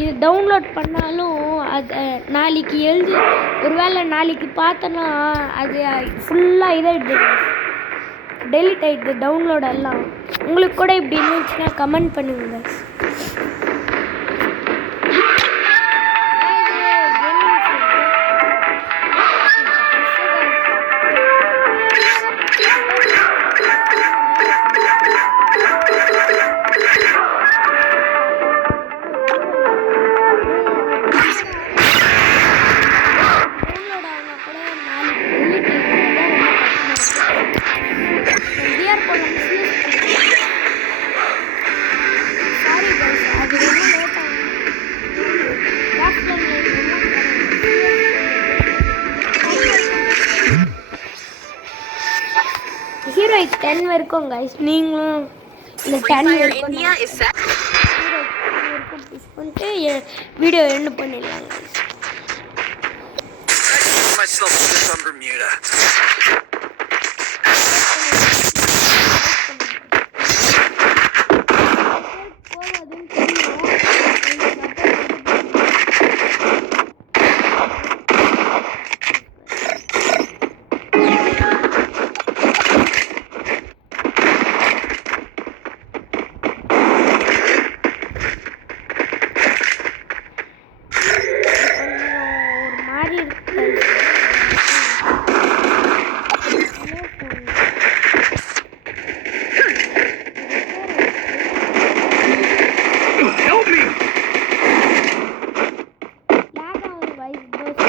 இது டவுன்லோட் பண்ணாலும் அது நாளைக்கு எழுதி ஒருவேளை நாளைக்கு பார்த்தோன்னா அது ஃபுல்லாக இதாகிடுது, டெலிட் ஆகிடுது டவுன்லோட் எல்லாம். உங்களுக்கு கூட இப்படி இருந்துச்சுன்னா கமெண்ட் பண்ணுங்க. ஹீரோ 10 வரைக்கும் கைஸ், நீங்களும் இந்த 10 வரைக்கும் புஷ் பண்ணிட்டு வீடியோ எண்ட் பண்ணிடலாம் guys.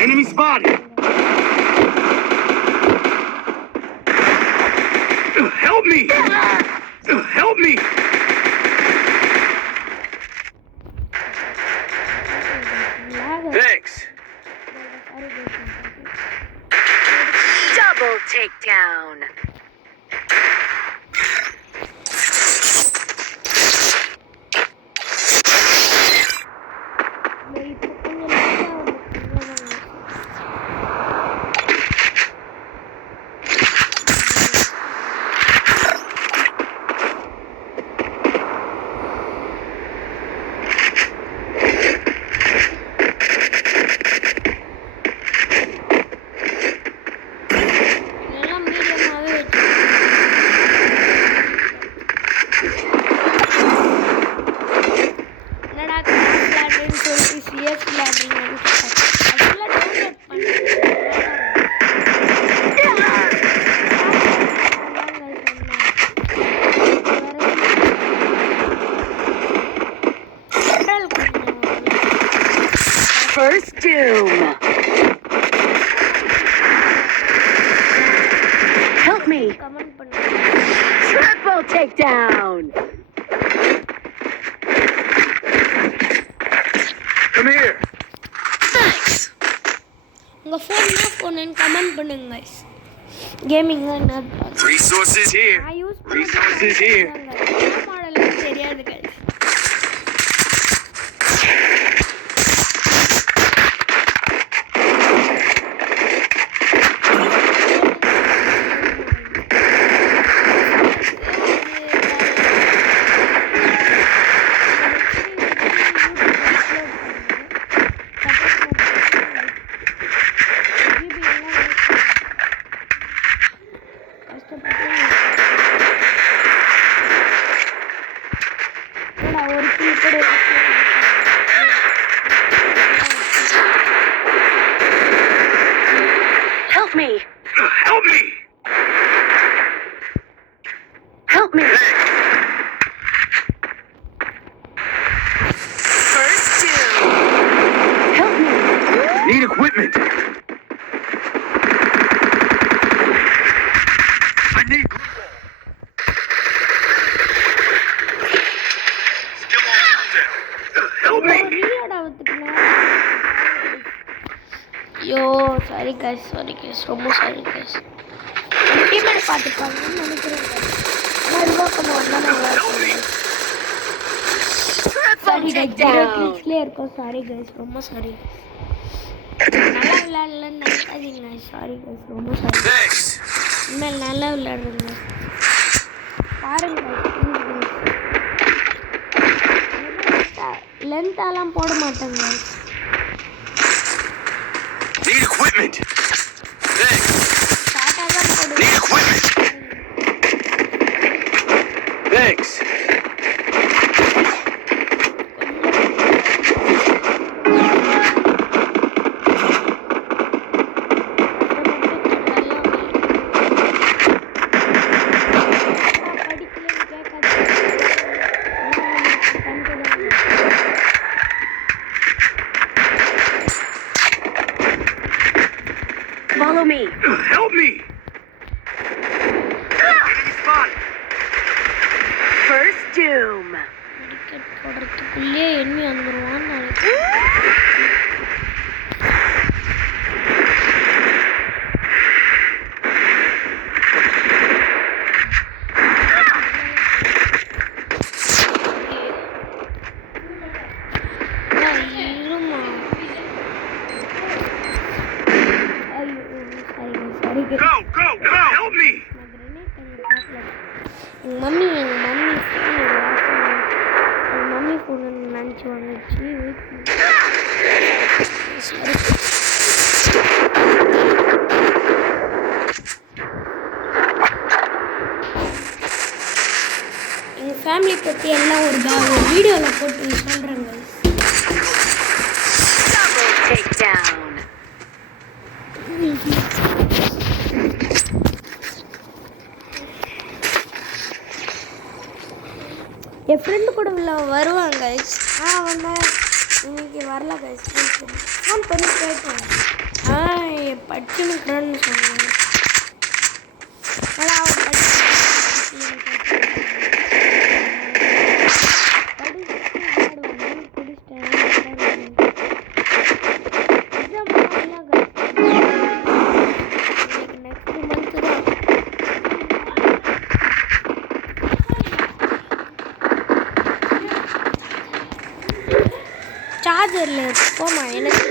Enemy spotted! Help me! Help me! Thanks! Double takedown! First doom. Help me. Triple takedown. Come here. Thanks. உங்க ஃபோன் கமெண்ட் பண்ணுங்க गाइस. கேமிங் என்ன Resources here. Resources here. Model தெரியாது guys. Help me. Help me! Help me. First doom. Help me. Need equipment. I need. Help me! Yo, sorry guys, ரொம்ப sorry guys. Demat பாத்துப்பாங்கன்னு நினைக்கிறேன் guys. ஆனா reward பண்ண வந்தா நல்லா இருக்கும். Sorry கிளிக்ஸ்லயே இருக்கும். Sorry guys, ரொம்ப சாரி. நல்லா விளையாடலன்னு நினைக்காதீங்க. சாரி guys, ரொம்ப சாரி. Thanks. இனிமேல் நல்லா விளையாடுங்க. பாருங்க guys, லென்த்தாலாம் போட மாட்டேங்க. Need equipment. Thanks. ஷார்ட்டாக தான் Need போடுவேன். equipment. Thanks. Follow me. Help me. Enemy spotted. First doom. Ticket போடுறதுக்குள்ளே எண்ணி வந்துடுவான்னு நினைக்கிறேன். இருமா. ஐயோ சரி சரி. Go, go, go. Help me. எங்கள் மம்மி ஃபோன் நினச்சி வந்துச்சு. எங்கள் ஃபேமிலி பற்றி எல்லாம் ஒரு வீடியோவில் போட்டு சொல்கிறேங்க. Double takedown. என் ஃப்ரெண்டு கூட வருவாங்க கைஸ். அவன் இன்னைக்கு வரல கைஸ். ஃபோன் பண்ணி கேட்டேன். படிச்சுன்னு சொன்னாங்க. ஆனால் அவன் சார்ஜரில் போமா எனக்கு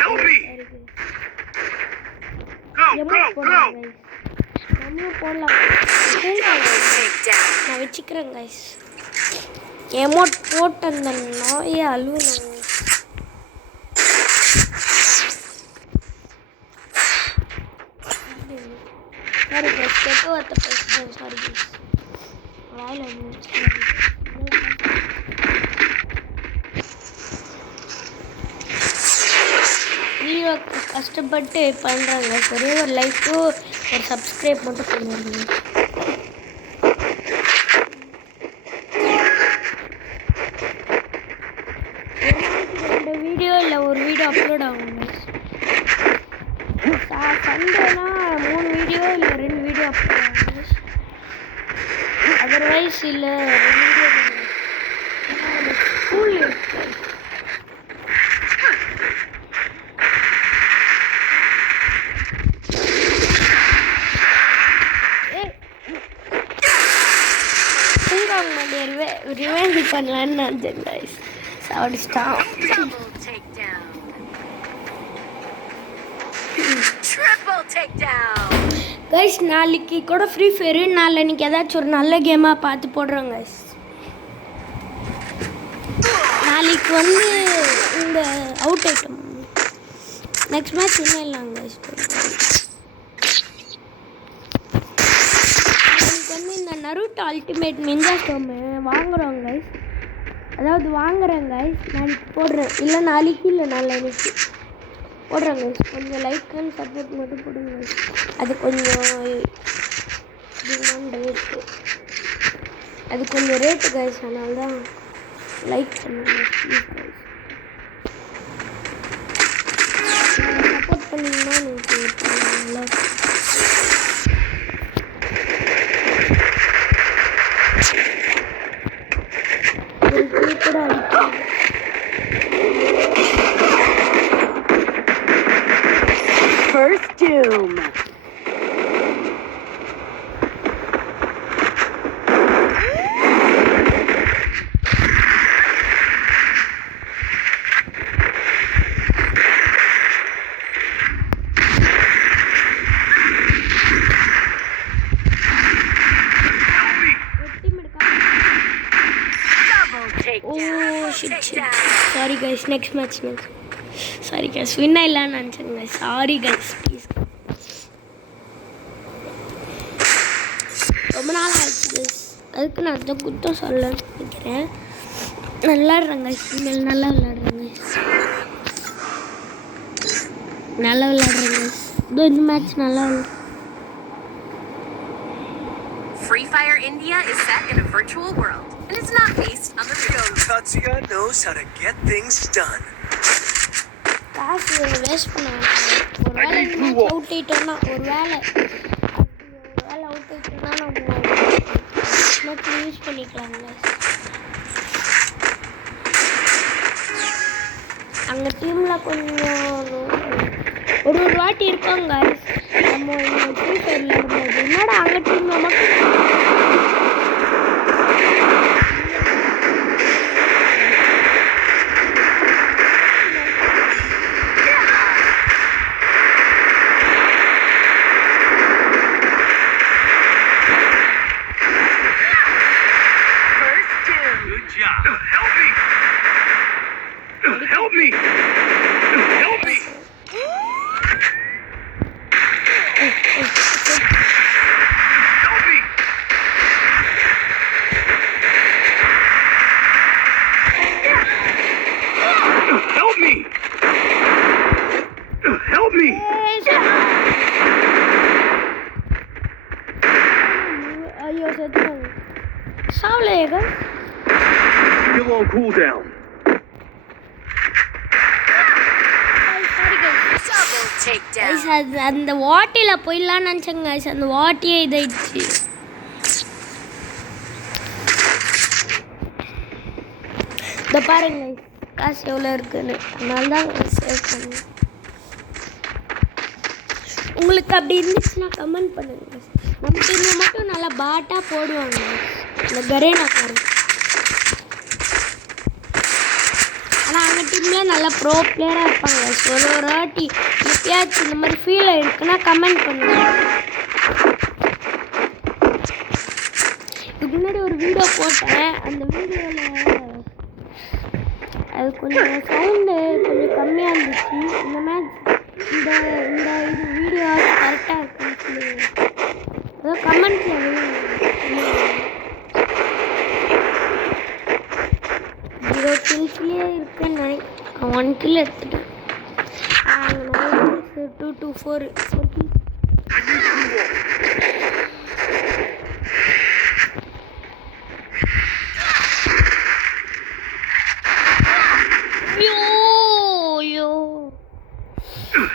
Help me. Go, go, go. போடலாம். Double takedown. நான் வச்சுக்கிறேன் கைஸ். எமோட் போட்டு அந்த நோயை அழுவணும். சாரி கைஸ், கெட்ட வார்த்தை பேசுகிறேன். Sorry guys. வாயில் வீடியோ கஷ்டப்பட்டு பண்ணுறாங்க. சரி ஒரு லைக்கு ஒரு சப்ஸ்கிரைப் மட்டும் பண்ணுவாங்க. ரெண்டு வீடியோ இல்லை ஒரு வீடியோ அப்லோட் ஆகுங்க. சண்டேனா 3 வீடியோ இல்லை 2 வீடியோ அப்லோட் ஆகுங்க. அதர்வைஸ் இல்லை 2 வீடியோ ஸ்கூல் இருக்கு. ரிவைண்ட் பண்ணலான்னு நினச்சேன் கைஸ். சாப்பிடுச்சிட்டான். Double takedown. Triple takedown. Guys நாளைக்கு கூட ஃப்ரீ ஃபயரு, நாளைக்கு ஏதாச்சும் ஒரு நல்ல கேமாக பார்த்து போடுறோம் கைஸ். நாளைக்கு இந்த அவுட் ஐட்டம் நெக்ஸ்ட் மேட்ச் என்ன இல்லைங்க கைஸ். நாளைக்கு இந்த நருட்டோ அல்டிமேட் நிஞ்சா ஸ்டோம் வாங்குறோம் கைஸ். அதாவது வாங்குறேன் கைஸ். நாளைக்கு போடுறேன், இல்லை நாளைக்கு இல்லை நாளைக்கு போடுறேன் கைஸ். கொஞ்சம் லைக் அண்ட் சப்போர்ட் மட்டும் போடுங்க கைஸ். அது கொஞ்சம் ரேட்டு, அது கொஞ்சம் ரேட்டு கைஸ். அதனால தான் லைக் பண்ணுங்க ப்ளீஸ் கைஸ். சப்போர்ட் பண்ணிங்கன்னா எனக்கு நல்லா ஒரு கூட அடிக்க doom. Double takedown. Oh shit, shit. Takedown. Sorry guys, next match. Sorry guys, win ஆயிடலாம்னு நினச்சேங்க guys. Sorry guys, please. ரொம்ப நாள் ஆயிடுச்சு guys. அதுக்கு நான் அதை குத்தம் சொல்லணும்னு நினைக்கிறேன். நல்லா விளாட்றாங்க guys, இனிமேல் நல்லா விளாட்றாங்க guys. நல்லா விளாட்றாங்க guys. இந்த மேட்ச் நல்லா விளாட்றாங்க. Free Fire India is set in a virtual world, and it's not based on the real. Young Tatsuya knows how to get things done. காசு வேஸ்ட் பண்ணுவாங்க. ஒரு வேளை அவுட் ஆயிட்டோம்னா நம்ம யூஸ் பண்ணிக்கலாம்ல. அங்க டீம்ல கொஞ்சம் ஒரு வாட்டி இருக்காங்க நம்ம ஃப்ரீ ஃபயர்ல இருக்கும்போது என்னடா அங்க டீம்ல மட்டும் Good job. Help me! Help me! Help me! Help me! Help me! Help me! ஐயோ செத்துட்டாங்க. சாவலையேங்க. Still on cooldown. Double takedown. Guys, அந்த வாட்டியில் போயிடலான்னு நினச்சேங்க guys. அந்த வாட்டியே இதாயிடுச்சு. இந்த பாருங்க guys, காசு எவ்வளோ இருக்குன்னு. அதனால தான் சேவ் பண்ணுங்க. உங்களுக்கு அப்படி இருந்துச்சுன்னா கமெண்ட் பண்ணுங்க guys. நம்ம டீமில் மட்டும் நல்லா பாட்டாக போடுவாங்க இந்த கரேனாக்காரு. ஆனால் அவங்க டீமில் நல்லா ப்ரோ பிளேயராக இருப்பாங்க. ஒரு வாட்டி எப்பயாச்சும் இந்த மாதிரி ஃபீல் ஆகிருக்குன்னா கமெண்ட் பண்ணுங்க. இதுக்கு முன்னாடி ஒரு வீடியோ போட்டேன். அந்த வீடியோவில் அது கொஞ்சம் சவுண்டு கொஞ்சம் கம்மியாக இருந்துச்சு. இந்த மேட்ச் இந்த இந்த இது வீடியோ கரெக்டாக இருக்குன்னு சொல்லுங்க. ஏதோ கமெண்ட்ஸில் ஜீரோ கில்ஸ்லேயே இருக்குன்னு 1 கில் எடுத்துட்டேன். 2 to 4 kills.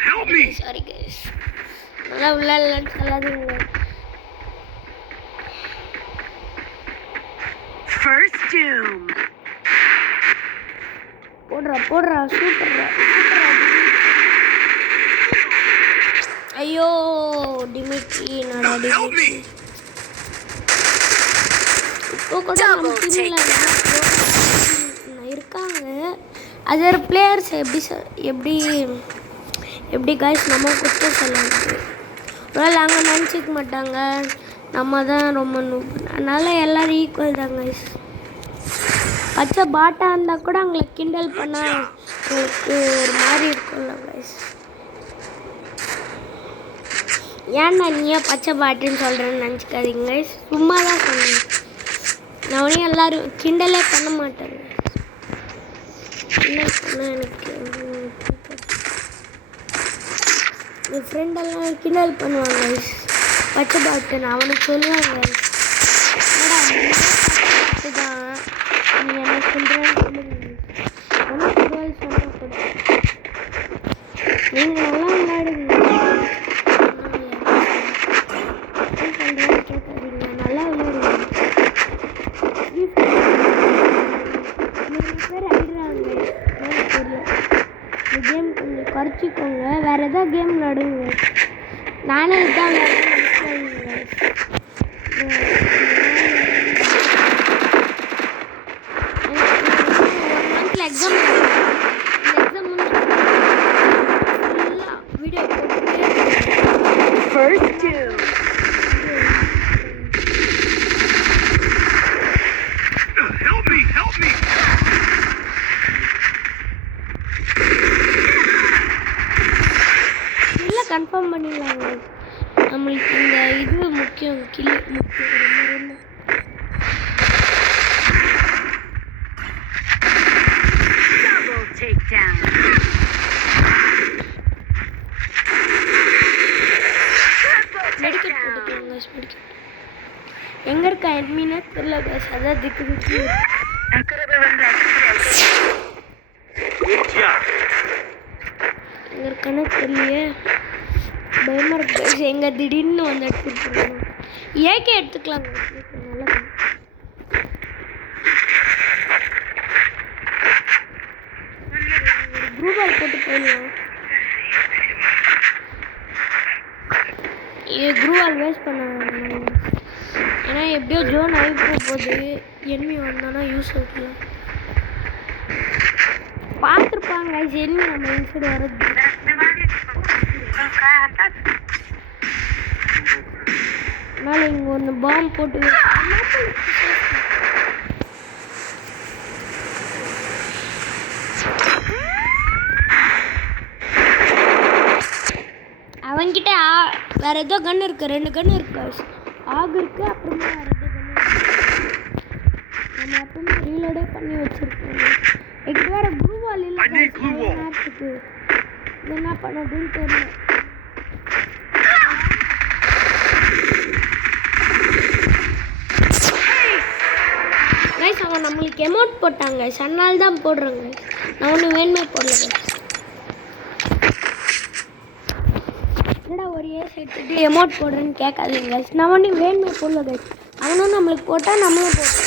Help me! Sorry guys. நல்லா விளையாடலான்னு சொல்லாதீங்க. First doom. போடுறா சூப்பர்ரா. ஐயோ டிமிட்ரி என்னடா டிமிட்ரி. இப்போ கூட நம்ம டீம்ல இருக்காங்க. அதர் பிளேயர்ஸ் எப்படி காய்ஸ் நம்ம குத்த சொல்லுங்க. ஒருவேளை அங்கே நினச்சிக்க மாட்டாங்க நம்ம தான் ரொம்ப அதனால எல்லோரும் ஈக்குவல் தான் காய்ஸ். பச்சை பாட்டாக இருந்தால் கூட அவங்களை கிண்டல் பண்ணால் உங்களுக்கு ஒரு மாதிரி இருக்கும்ல காய்ஸ். ஏன்னா நீயே பச்சை பாட்டுன்னு சொல்கிறேன்னு நினச்சிக்காதீங்க காய்ஸ். சும்மா தான் சொன்னேன். நான் உடனே எல்லோரும் கிண்டலே பண்ண மாட்டேங்க. கிண்டல் பண்ணால் எனக்கு என் ஃப்ரெண்டெல்லாம் கிண்டல் பண்ணுவாங்க காய்ஸ். பச்சை பாட்டுன்னு அவனுக்கு சொல்லுவாங்க தான் நீ என்ன சொல்கிறேன்னு சொல்லுங்க. எனக்கு கேர்ள்ஸ் சொன்னால் கூட நீங்கள் நல்லா விளையாடுங்க. சொல்கிறேன்னு கேட்காதீங்க. நல்லா விளையாடுங்க. பேர் அடிக்கிறாங்க. தெரியல. இந்த கேம் கொஞ்சம் குறைச்சிக்கோங்க. வேறு எதாவது கேம் விளையாடுங்க. நானே இதான் exam video First two. Help me! Help me! இல்லை கன்ஃபார்ம் பண்ணிடலாம் நம்மளுக்கு இந்த இது முக்கியம் கில்லு முக்கியம் ரொம்ப Double takedown. மெடிக்கெட் போட்டுக்கலாம் guys, மெடிக்கெட் எங்கே இருக்கா என்மீனே தெரியல guys, அதான் திக்கு திக்கு Good job. எங்கே இருக்கானே தெரியலையே பயமாக இருக்கு guys. எங்கே திடீர்னு வந்து எடுத்துட்டு போகணும் ஏகே எடுத்துக்கலாம் guys, நல்லது குரூபால் போட்டு போயிடலாம் குரூவால் வேஸ்ட் பண்ண வேண்டாம் ஏன்னா எப்படியோ ஜோன் ஆகி போகுது என்மி வந்தானா யூஸ் ஆகலாம் பார்த்துருப்பாங்க என்மி நம்ம இன்சைடு வரது அதனால இங்கே ஒன்று பாம்பு போட்டு அவன்கிட்ட வேற ஏதோ கன் இருக்கு, 2 கன் இருக்கு, ஆக் இருக்கு, அப்புறமா வேற ஏதோ கன் இருக்கு. நம்ம எப்பவுமே ரீலோடே பண்ணி வச்சிருக்கோம். இதுக்கு வேற ப்ளூ வால் இல்லை நேரத்துக்கு இது என்ன பண்ணதுன்னு தெரியல. கைஸ் அவன் நம்மளுக்கு எமௌண்ட் போட்டாங்க, சன்னால் தான் போடுறாங்க. நான் ஒன்று வேணுமே போடல. என்னடா ஒரு ஏஸ் எடுத்துட்டு எமௌண்ட் போடுறேன்னு கேட்காதீங்க. நான் ஒன்று வேணுமே போடல கைஸ். அவனும் நம்மளுக்கு போட்டால் நம்மளும் போட்டோம்.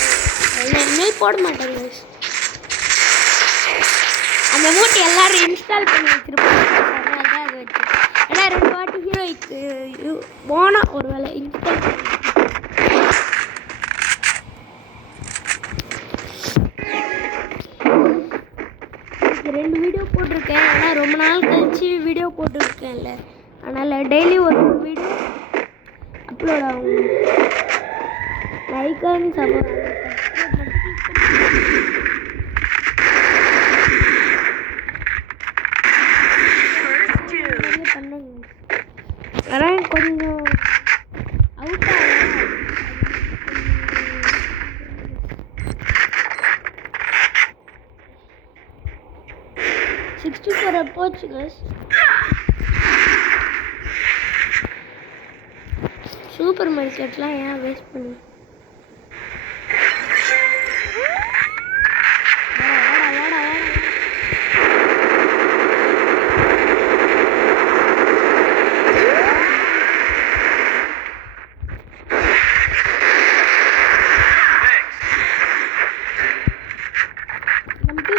இனிமேல் போட மாட்டேன் கைஸ். அந்த எமௌண்ட் எல்லாரும் இன்ஸ்டால் பண்ணி வச்சுருப்பாங்க. அதனால தான் அது வச்சு. ஏன்னா 2 வாட்டி ஹீரோய்க்கு போனால் ஒரு வேலை இன்ஸ்டால் பண்ணி 2 வீடியோ போட்டிருக்கேன். ஆனால் ரொம்ப நாள் கழிச்சு வீடியோ போட்டிருக்கேன்ல, அதனால் டெய்லி ஒரு வீடியோ அப்லோட் ஆகும். லைக் அண்ட் சப்போர்ட் பண்ணுங்க. ஆனால் கொஞ்சம் அவுட் ஆகும். 64 போச்சு கைஸ். சூப்பர் மார்க்கெட்லாம் ஏன் வேஸ்ட் பண்ணு?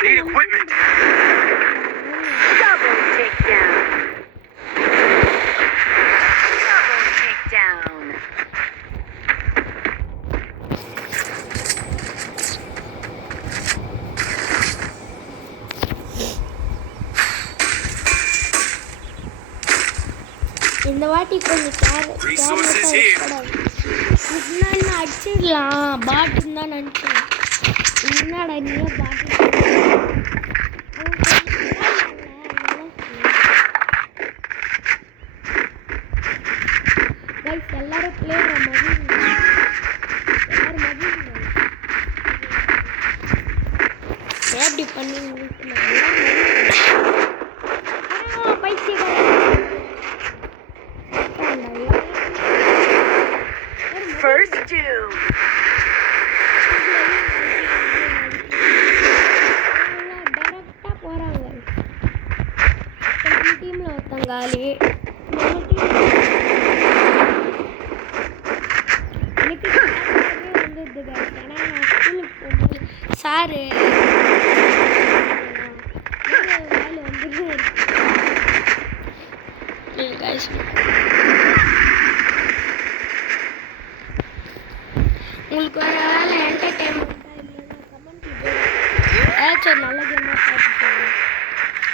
Need equipment. Double takedown. Double takedown. இந்த வாட்டி கொஞ்சம் முன்னாடி அடிச்சிடலாம் பாட்டுன்னு தான் நினச்சேன். என்னடா நீயே பாட்டு கைஸ் எல்லாரும் பிளேயர் மாதிரி எல்லாரும் மாதிரி எப்படி பண்ணி First two. டைரக்டா போறாங்க. டீம்ல ஒருத்தங்க ஆளி சாரு கைஸ். உங்களுக்கு வேறு வேலை என்டர்டெயின்மெண்ட்டாக இல்லைன்னா கமெண்ட்டில் ஏதாச்சும் ஒரு நல்ல கேமாக பார்த்துக்கோங்க.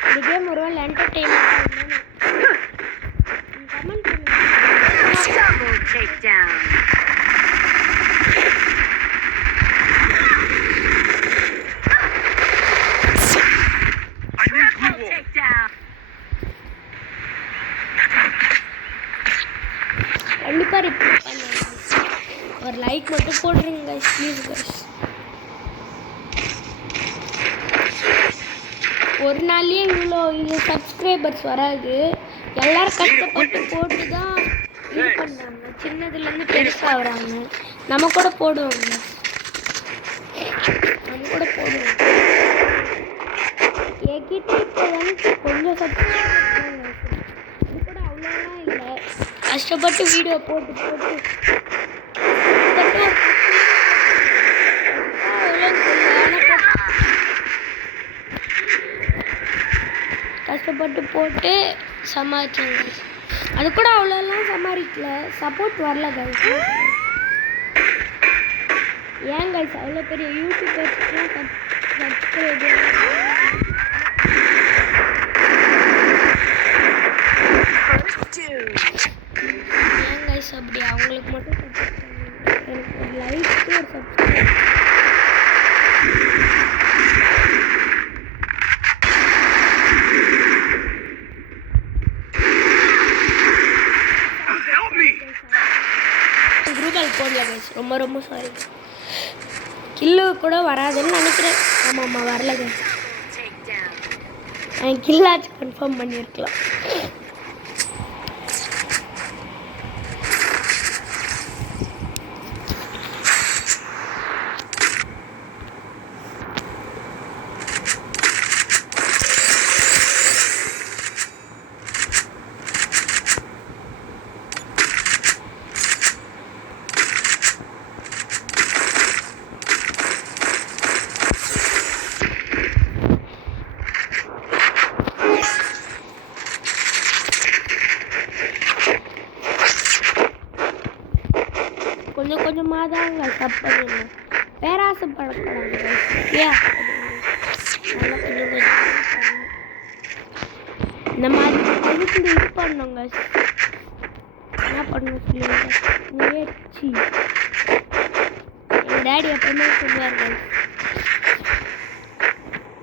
இந்த கேம் ஒரு வேலை என்டர்டெயின்மெண்ட்டாக இல்லைன்னா கமெண்ட் பண்ணுங்க. Double takedown. I need Triple Google. takedown. கண்டிப்பாக ரிப்போர்ட் பண்ணுங்க. ஒரு லைக் மட்டும் போடுறீங்க கைஸ், ப்ளீஸ் கைஸ். ஒரு நாள்லேயே இவ்வளோ இது சப்ஸ்கிரைபர்ஸ் வராது. எல்லோரும் கஷ்டப்பட்டு போட்டு தான் இது பண்ணுறாங்க. சின்னதுலேருந்து பெருசாக வராங்க. நம்ம கூட போடுவோங்க. என்கிட்ட இப்போ வந்து கொஞ்சம் சப்ஸ்கிரைபர்ஸ் இது கூட அவ்வளோலாம் இல்லை. கஷ்டப்பட்டு வீடியோ போட்டு கஷ்டப்பட்டு போட்டு சமாளிச்சாங்க. அது கூட அவ்வளோலாம் சமாளிக்கல. சப்போர்ட் வரல கைஸ். ஏன் கைஸ் அவ்வளோ பெரிய யூடியூபர்ஸ்லாம் சப்ஸ்கிரைபர் ஏன் கைஸ் அப்படி அவங்களுக்கு மட்டும் சப்போர்ட் பண்ணுங்க. எனக்கு ஒரு லைக்கு ஒரு சப்ஸ்கிரைப். Help me. குரூப்பல் போடல கைஸ். ரொம்ப சாரி. கில்லு கூட வராதுன்னு நினைக்கிறேன். ஆமாம்மா வரல கைஸ். கில்லாச்சு கன்ஃபார்ம் பண்ணியிருக்கலாம். கொஞ்சமாக தாங்க சப் பண்ணிடணும். பேராசைப்படக்கூடாது. இந்த மாதிரி அதுக்கு இது பண்ணுங்க. என்ன பண்ணணும் சொல்லுங்க. முயற்சி. எங்கள் டேடி எப்பவுமே சொல்லுவார்கள்,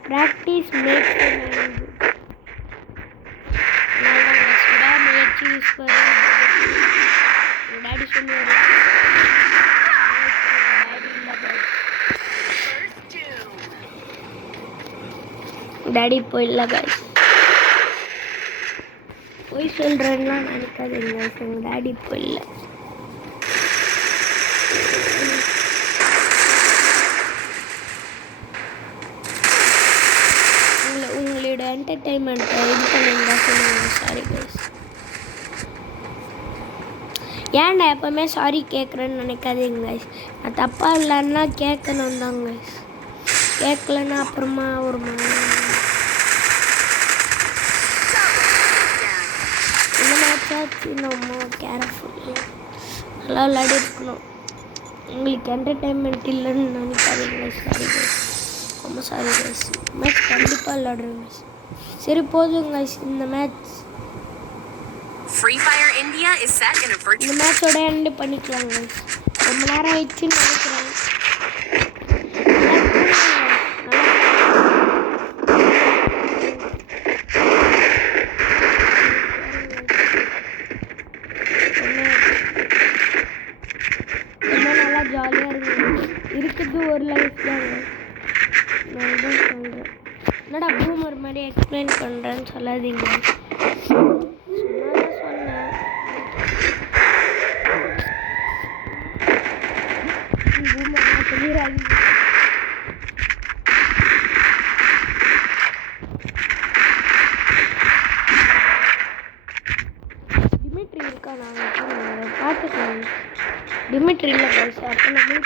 ப்ராக்டிஸ் மேக்ஸ் விடாமுயற்சி யூஸ் பண்ண எங்கள் டேடி சொல்லுவார். டேடி போயிடல கைஸ். போய் சொல்கிறேன்லாம் நினைக்காதீங்க கைஸ். எங்கள் டேடி போயிடல. உங்களோட என்டர்டெயின்மெண்ட்டை இது பண்ணுங்க சொல்லுங்க. Sorry guys. ஏன்டா எப்போவுமே சாரி கேட்குறேன்னு நினைக்காதீங்க கைஸ். நான் தப்பாக இல்லைன்னா கேட்கணும் தாங்க கைஸ். கேட்கலன்னா அப்புறமா ஒரு இந்த மேட்சாச்சு நம்ம கேர்ஃபுல் நல்லா விளையாடி இருக்கணும். உங்களுக்கு என்டர்டெயின்மெண்ட் இல்லைன்னு நினைக்காதீங்க. Sorry guys. ரொம்ப சாரி கைஸ். மேட்ச் கண்டிப்பாக விளையாடுறேன் கைஸ். சரி போதும் கைஸ். இந்த match Free Fire India is set in a virtual. இந்த மேட்சோட எண்டு பண்ணிக்கலாம் கைஸ். ரொம்ப நேரம் ஆயிடுச்சுன்னு நினைக்கிறேன். நல்லா ஜாலியாக இருக்குது. ஒரு லைஃப் தான் நான் தான் சொல்கிறேன். என்னடா பூமர் மாதிரி எக்ஸ்பிளைன் பண்ணுறேன்னு சொல்லாதீங்க. டிமிட்ரி இருக்கா? நாங்கள் பார்த்துக்கலாம். டிமிட்ரி இல்லை கைஸ். அப்போ நம்ம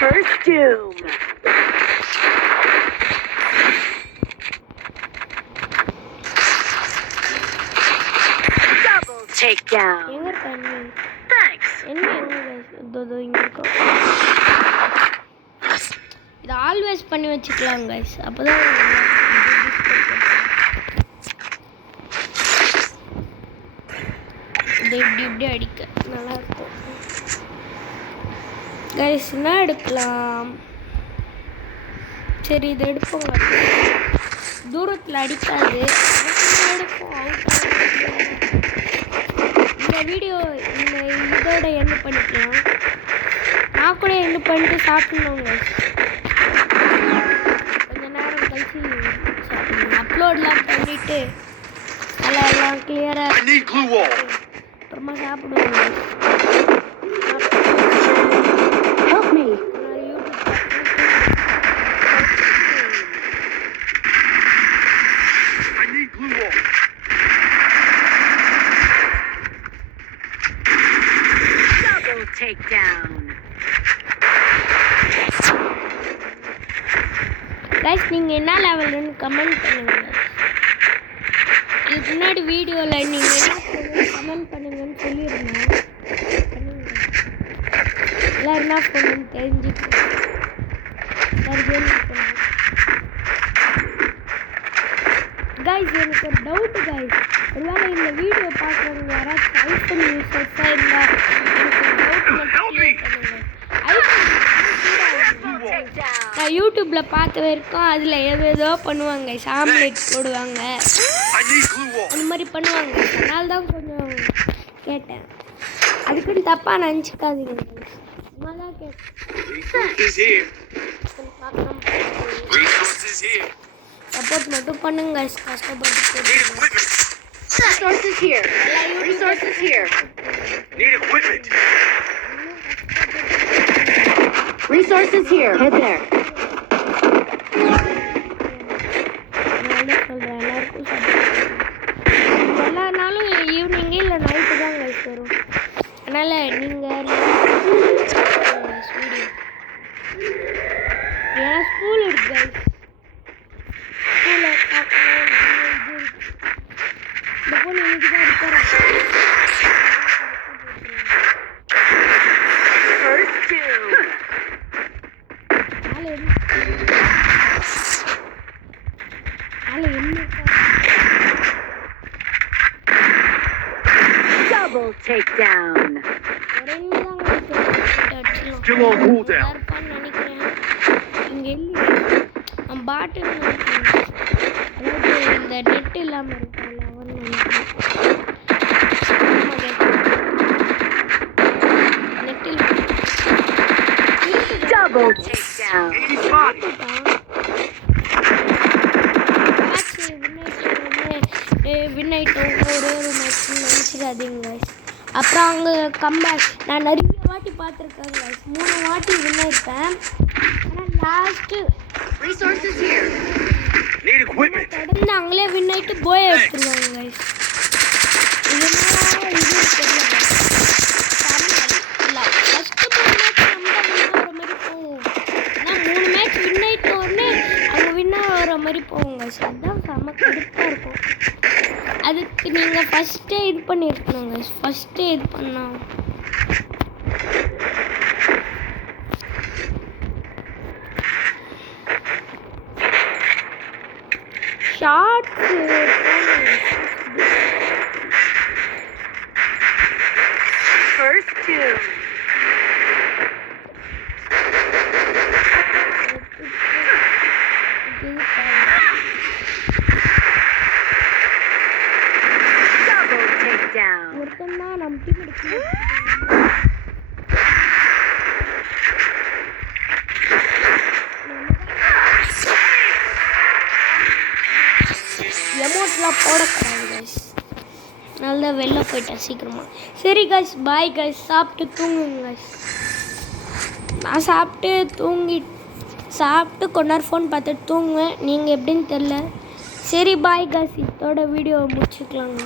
First doom. Double takedown. எங்க இருக்க நீ? Thanks. என்ன எங்க guys? இதோ இங்க இருக்கோம். இது ஆல்வேஸ் பண்ணி வச்சுக்கலாம் guys. அப்பதான் இது இப்படி அடிக்க நல்லா இருக்கும். guys என்ன எடுக்கலாம்? சரி இது எடுப்போங்க. தூரத்தில் அடிக்காது. எடுப்போம். இந்த வீடியோ இதோட எண்ட் பண்ணிக்கலாம். நான் கூட எண்ட் பண்ணிட்டு சாப்பிடணுங்க. கொஞ்ச நேரம் கழிச்சு சாப்பிடணும். அப்லோட்லாம் பண்ணிட்டு எல்லாம் கிளியராக அப்புறமா சாப்பிடுவோங்க. Help me. I need glue wall. Double takedown. Guys நீங்கள் என்ன லெவல்னு கமெண்ட் பண்ணுங்க. இதுக்கு முன்னாடி வீடியோவில் நீங்கள் என்ன கமெண்ட் பண்ணுங்கன்னு சொல்லியிருந்தேன். எல்லாம் என்ன பண்ணணும்னு தெரிஞ்சுக்கணும். கைஸ் எனக்கு ஒரு டவுட்டு கைஸ். ஒருவேளை இந்த வீடியோ பார்க்குறவங்க யாராச்சும் ஐஃபோன் யூஸர்ஸாக இருந்தால் எனக்கு டவுட் பண்ணுங்க. நான் யூடியூப்பில் பார்த்த வரைக்கும் அதில் ஏதோ பண்ணுவாங்க. ஆம்லெட் போடுவாங்க, அந்த மாதிரி பண்ணுவாங்க. அதனால தான் கொஞ்சம் கேட்டேன். அதுக்குன்னு தப்பாக நினச்சிக்காதீங்க. சும்மா தான் கேட்டேன். சப்போர்ட் மட்டும் பண்ணுங்க. கஷ்டப்பட்டு Resources here. Resources here. Need equipment. Resources here. Head there. சொல்கிறேன் எல்லாருக்கும் எல்லா நாளும் ஈவினிங்கே இல்லை நைட்டு தான் கைஸ் வரும். அதனால் நீங்கள் வீடியோ ஏன்னா ஸ்கூல் இருக்கு கைஸ். ஸ்கூலில் பார்க்கணும். இந்த ஃபோன் இன்னைக்கு தான் இருக்கிறேன். First doom. Double takedown. Still on cooldown. பாட்டில் இந்த நெட் இல்லாமல் இருக்குல்ல அவன் நெட்டில் Double takedown. வின் ஆகிட்டோம். ஒரு மேட்ச் நினச்சிடாதீங்க. அப்புறம் அவங்க கம்பேக் நான் நிறைய வாட்டி பார்த்துருக்கேன் கைஸ். 3 வாட்டி வின் ஆயிருப்பேன். ஆனால் last Resources here. Need equipment. தொடர்ந்து அவங்களே வின் ஆகிட்டு போய் எடுத்துருவாங்க கைஸ். இதெல்லாம் இது தெரியல. ஃபஸ்ட்டு 3 மேட்ச் நம்ம தான் வின் ஆகிற மாதிரி போவோம். ஆனால் 3 மேட்ச் வின் ஆகிட்டு உடனே அவங்க வின் ஆகிற மாதிரி போவோங்க கைஸ். அதுதான் செம்ம கடுப்பாக இருக்கும். அதுக்கு நீங்கள் ஃபஸ்ட்டே இது பண்ணியிருக்கணுங்க. ஃபஸ்ட்டே இது பண்ணோம். Shorts First doom. Double takedown. ஒருத்தன் தான் நம்ம டீம் எடுக்கணும். எமோட்லாம் போடக்கூடாது கைஸ். நல்லா வெளில போயிட்டேன் சீக்கிரமாக. சரி கைஸ் பாய் கைஸ். சாப்பிட்டு தூங்குங்க கைஸ். நான் சாப்பிட்டு கொஞ்ச நேரம் ஃபோன் பார்த்துட்டு தூங்குவேன். நீங்கள் எப்படின்னு தெரில. சரி பாய் கைஸ். இதோட வீடியோவை முடிச்சுக்கலாங்க.